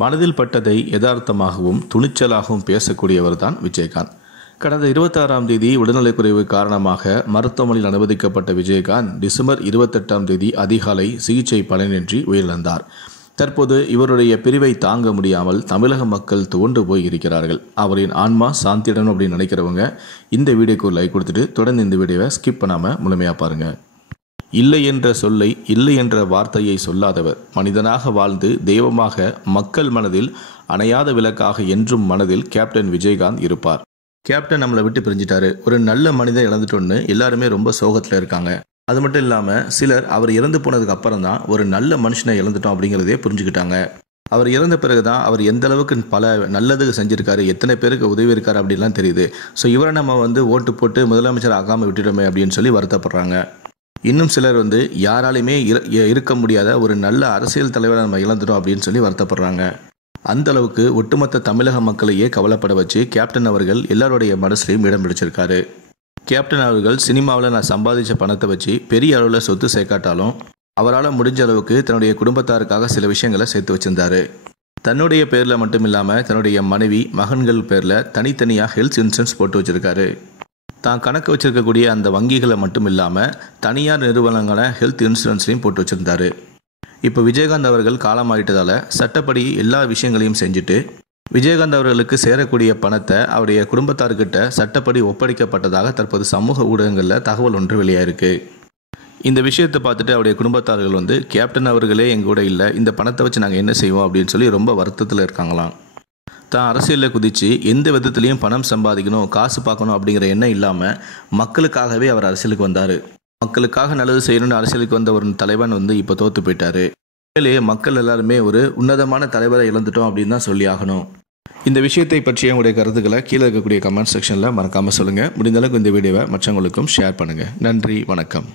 மனதில் பட்டதை யதார்த்தமாகவும் துணிச்சலாகவும் பேசக்கூடியவர் தான் விஜயகாந்த். கடந்த 26ஆம் தேதி உடல்நலக்குறைவு காரணமாக மருத்துவமனையில் அனுமதிக்கப்பட்ட விஜயகாந்த் டிசம்பர் 28ஆம் தேதி அதிகாலை சிகிச்சை பலனின்றி உயிரிழந்தார். தற்போது இவருடைய பிரிவை தாங்க முடியாமல் தமிழக மக்கள் துவண்டு போய் இருக்கிறார்கள். அவரின் ஆன்மா சாந்தியிடணும் அப்படின்னு நினைக்கிறவங்க இந்த வீடியோக்கு ஒரு லைக் கொடுத்துட்டு தொடர்ந்து இந்த வீடியோவை ஸ்கிப் பண்ணாமல் முழுமையாக பாருங்கள். இல்லை என்ற சொல்லை, இல்லை என்ற வார்த்தையை சொல்லாதவர், மனிதனாக வாழ்ந்து தெய்வமாக மக்கள் மனதில் அணையாத விளக்காக என்றும் மனதில் கேப்டன் விஜயகாந்த் இருப்பார். கேப்டன் நம்மளை விட்டு பிரிஞ்சிட்டாரு, ஒரு நல்ல மனிதன் இழந்துட்டோன்னு எல்லாருமே ரொம்ப சோகத்தில் இருக்காங்க. அது மட்டும் இல்லாமல் சிலர் அவர் இறந்து போனதுக்கு அப்புறம் தான் ஒரு நல்ல மனுஷனை இழந்துட்டோம் அப்படிங்கிறதே புரிஞ்சுக்கிட்டாங்க. அவர் இறந்த பிறகு தான் அவர் எந்த அளவுக்கு பல நல்லது செஞ்சுருக்காரு, எத்தனை பேருக்கு உதவி இருக்காரு அப்படின்லாம் தெரியுது. ஸோ இவரை நம்ம ஓட்டு போட்டு முதலமைச்சர் ஆகாமல் விட்டுட்டோமே அப்படின்னு சொல்லி வருத்தப்படுறாங்க. இன்னும் சிலர் யாராலையுமே இருக்க முடியாத ஒரு நல்ல அரசியல் தலைவரை நம்ம இழந்துட்டோம் அப்படின்னு சொல்லி வருத்தப்படுறாங்க. அந்த அளவுக்கு ஒட்டுமொத்த தமிழக மக்களையே கவலைப்பட வச்சு கேப்டன் அவர்கள் எல்லாருடைய மனசுலையும் இடம் பிடிச்சிருக்காரு. கேப்டன் அவர்கள் சினிமாவில் நான் சம்பாதிச்ச பணத்தை வச்சு பெரிய அளவில் சொத்து சேர்க்காட்டாலும் அவரால் முடிஞ்ச அளவுக்கு தன்னுடைய குடும்பத்தாருக்காக சில விஷயங்களை சேர்த்து வச்சிருந்தாரு. தன்னுடைய பேரில் மட்டும் இல்லாமல் தன்னுடைய மனைவி மகன்கள் பேரில் தனித்தனியாக ஹெல்த் இன்சூரன்ஸ் போட்டு வச்சிருக்காரு. தான் கணக்கு வச்சிருக்கக்கூடிய அந்த வங்கிகளை மட்டும் இல்லாமல் தனியார் நிறுவனங்களை ஹெல்த் இன்சூரன்ஸ்லையும் போட்டு வச்சுருந்தாரு. இப்போ விஜயகாந்த் அவர்கள் காலமாயிட்டதால் சட்டப்படி எல்லா விஷயங்களையும் செஞ்சுட்டு விஜயகாந்த் அவர்களுக்கு சேரக்கூடிய பணத்தை அவருடைய குடும்பத்தார்கிட்ட சட்டப்படி ஒப்படைக்கப்பட்டதாக தற்போது சமூக ஊடகங்களில் தகவல் ஒன்று வெளியாயிருக்கு. இந்த விஷயத்தை பார்த்துட்டு அவருடைய குடும்பத்தார்கள் கேப்டன் அவர்களே எங்கூட இல்லை, இந்த பணத்தை வச்சு நாங்கள் என்ன செய்வோம் அப்படின்னு சொல்லி ரொம்ப வருத்தத்தில் இருக்காங்களாம். தான் அரசியலில் குதித்து எந்த விதத்துலையும் பணம் சம்பாதிக்கணும், காசு பார்க்கணும் அப்படிங்கிற எண்ணம் இல்லாமல் மக்களுக்காகவே அவர் அரசியலுக்கு வந்தார். மக்களுக்காக நல்லது செய்யணும்னு அரசியலுக்கு வந்த ஒரு தலைவன் இப்போ தோற்று போயிட்டார். உண்மையிலேயே மக்கள் எல்லாருமே ஒரு உன்னதமான தலைவரை இழந்துட்டோம் அப்படின்னு தான் சொல்லி ஆகணும். இந்த விஷயத்தை பற்றிய உங்களுடைய கருத்துக்களை கீழே இருக்கக்கூடிய கமெண்ட் செக்ஷனில் மறக்காமல் சொல்லுங்கள். முடிந்த அளவுக்கு இந்த வீடியோவை மற்றவங்களுக்கும் ஷேர் பண்ணுங்கள். நன்றி, வணக்கம்.